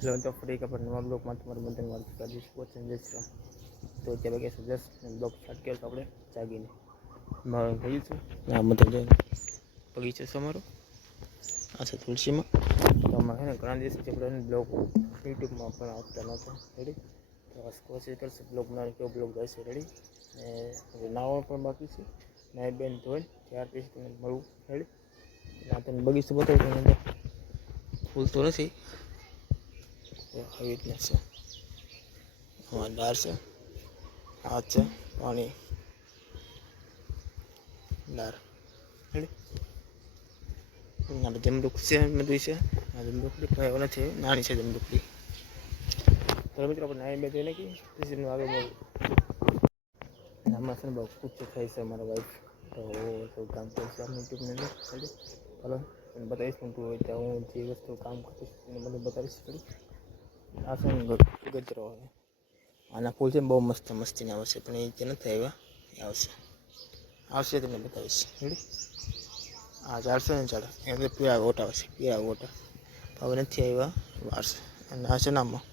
Hello તો ફરી એક આપણે નવા બ્લોગમાં તમારું બધાને મારું કાઢીશ પહોંચીને જઈશું. તો અત્યારે વાગે છે 10 બ્લોગ સ્ટાર્ટ કર્યો તો આપણે જાગીને મારું થયું છે આ મતલબ બગીચો છે અમારો આ છે તુલસીમાં. તો અમારે છે ને ઘણા દિવસથી આપણે બ્લોગ યુટ્યુબમાં પણ આવતા નહોતા રેડી. તો કોશિશ કરશે બ્લોગ બનાવવાનો કેવો બ્લોગ રહેશે રેડી. ને નાવા પણ બાકી છે નાઈ બેન ધોઈ ત્યાર પછી તમને મળવું રેડી. આ તમને બગીચો બતાવું તમને ફૂલ તો નથી આવી રીતના છે. આમાં ડાર છે આ છે પાણી ડાર રેડી. જમરૂખ છે બધું છે. આ જમરૂખડી પણ એવું નથી નાની છે જમરૂખડી. તો મિત્રો આપણે નાઈ બે જોઈ નાખીએ પછી આગળ મળું. આમાં છે ને બહુ પૂછો થાય છે અમારા વાઈફ તો થોડું કામ કરશે આપણે યુટ્યુબની અંદર રેડી. ચાલો એને બતાવીશ પણ તું હોય ત્યાં હું જે વસ્તુ કામ કરીશ એને મને બતાવીશ રેડી. આ છે ને ગજરો આવે આના ફૂલ છે બહુ મસ્ત મસ્તીના આવશે પણ એ જે નથી આવ્યા એ આવશે તમને બતાવીશ રેડી. આ ઝાડ છે ને ઝાડ એને પીળા ગોટા આવશે પીળા ગોટા હવે નથી આવ્યા વારશે. અને આ છે નામાં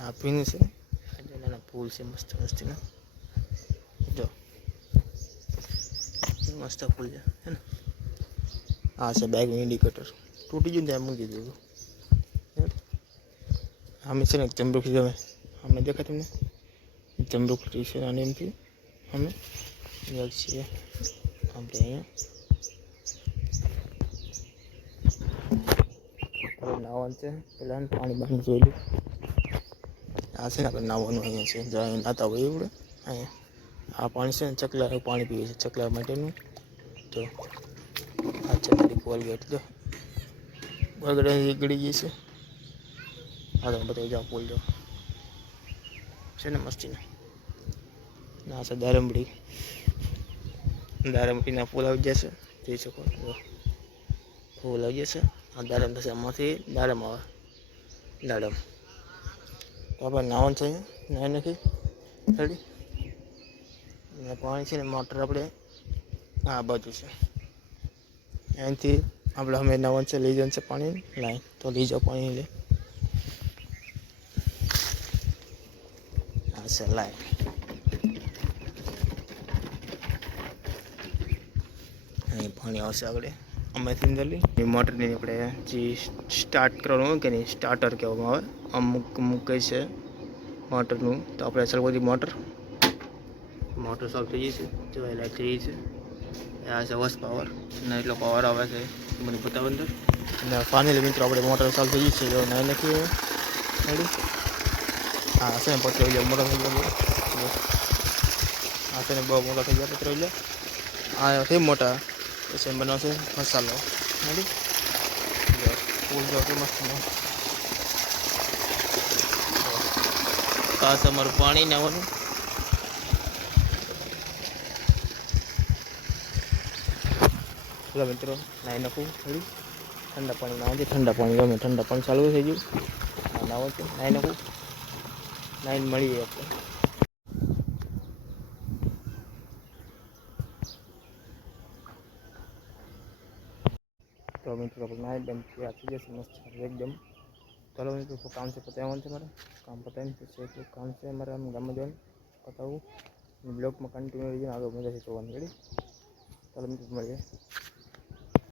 આ ભીનું છે નાના ફૂલ છે મસ્ત મસ્તીના જો મસ્ત ફૂલ છે હે ને. આ છે બેગ ઇન્ડિકેટર તૂટી ગયું ત્યાં મૂકી દીધું. અમે છે ને જમરૂખી ગમે અમે દેખાય તમને જમરૂખી છે આની એમથી અમે છીએ આપણે અહીંયા નાવાનું છે પહેલાં પાણી બાણી જોઈ લે. આ છે ને આપણે નાવાનું અહીંયા છે જ્યાં નાતા હોય એવડે અહીંયા આ પાણી છે ને ચકલા પાણી પીવે છે ચકલા માટેનું. તો આ છે મારી કોલગેટ જો બગડે ગળી ગઈ છે. હા તો બતાવી જાઓ ફૂલ જો છે ને મસ્તીના. ના છે દારમડીના ફૂલ આવી જશે જોઈ શકો ફૂલ આવી જશે. આ દાડમ થશે આમાંથી દાડમ આવે દાડમ. તો આપણે નાવાનું છે નાહી નાખી રેડી. અને પાણી છે ને મોટર આપણે આ બાજુ છે અહીંથી આપણે અમે નાવાનું છે લઈ જવાનું છે પાણી લાઈન તો લઈ જાઓ પાણી લે. આ છે લાઈન અહીં પાણી આવશે આગળ અમેથી અંદર લઈ એ મોટરની આપણે જે સ્ટાર્ટ કરવાનું હોય કે નહીં સ્ટાર્ટર કહેવામાં આવે અમુક કહે છે મોટરનું. તો આપણે ચાલુ બધી મોટર ચાલુ થઈ ગઈ છે જો લાઈટ થઈ ગઈ છે. આ છે હોર્સ પાવર ને એટલો પાવર આવે છે મને બતાવે અંદર. અને ફાઇનલી મિત્રો આપણે મોટર ચાલુ થઈ ગઈ છે જો નાઈ નાખીએ રેડી. હા છે ને પતરો મોટો થઈ ગયો આ છે ને બહુ મોટો થઈ ગયા પતરો આ છે મોટા પછી બનાવશે મસાલો રેડી. ફૂલ જો કે મસ્ત આ છે અમારું પાણી નાવાનું. ચલો મિત્રો નાહી નાખું રેડી. ઠંડા પાણી નાવું છે ઠંડા પાણી ગમે ઠંડા પાણી ચાલુ થઈ ગયું નાવું છે નાહી નાખું નાહીને મળીએ આપણે. તો મિત્રો આપણે નાહી બેન તૈયાર થઈ જશે મસ્ત એકદમ. ચાલો મિત્રો કામ છે પતાવવાનું છે મારે કામ પતાવીને પછી એટલું કામ છે અમારે આમ ગામમાં જવાનું પતાવવું બ્લોગમાં કન્ટિન્યુ રહીને આગળ મજા છે જોવાની રેડી. ચાલો મિત્રો મળીએ.